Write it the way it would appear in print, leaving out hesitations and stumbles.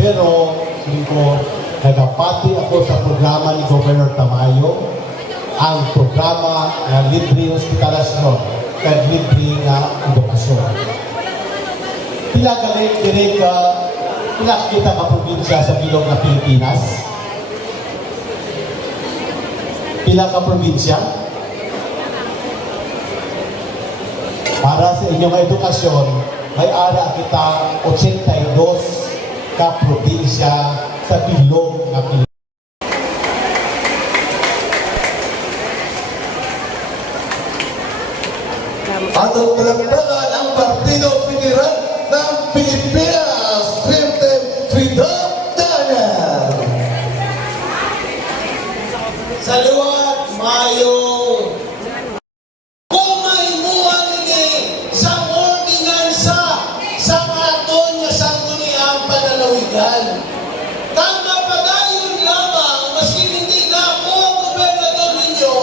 Pero, sabi ko, nagapati ako sa programa ni Governor Tamayo, ang programa na libre hospitalasyon kag libre nga edukasyon. Pila ka pinakita ka probinsya sa bilog na Pilipinas? Pila ka probinsya? Para sa inyong edukasyon, may ara kita 82 ka probinsya sa bilog na Pilipinas. Atong palakpakan ang Partido Federal ng Pilipinas, Freedom Daniel. Sa liwat, mayo. Kung may muhan ini sa ordinansa sa katon nga sangguniang panalawigan. Tama pa dayon lamang, maski hindi na ako ang gobernador ninyo,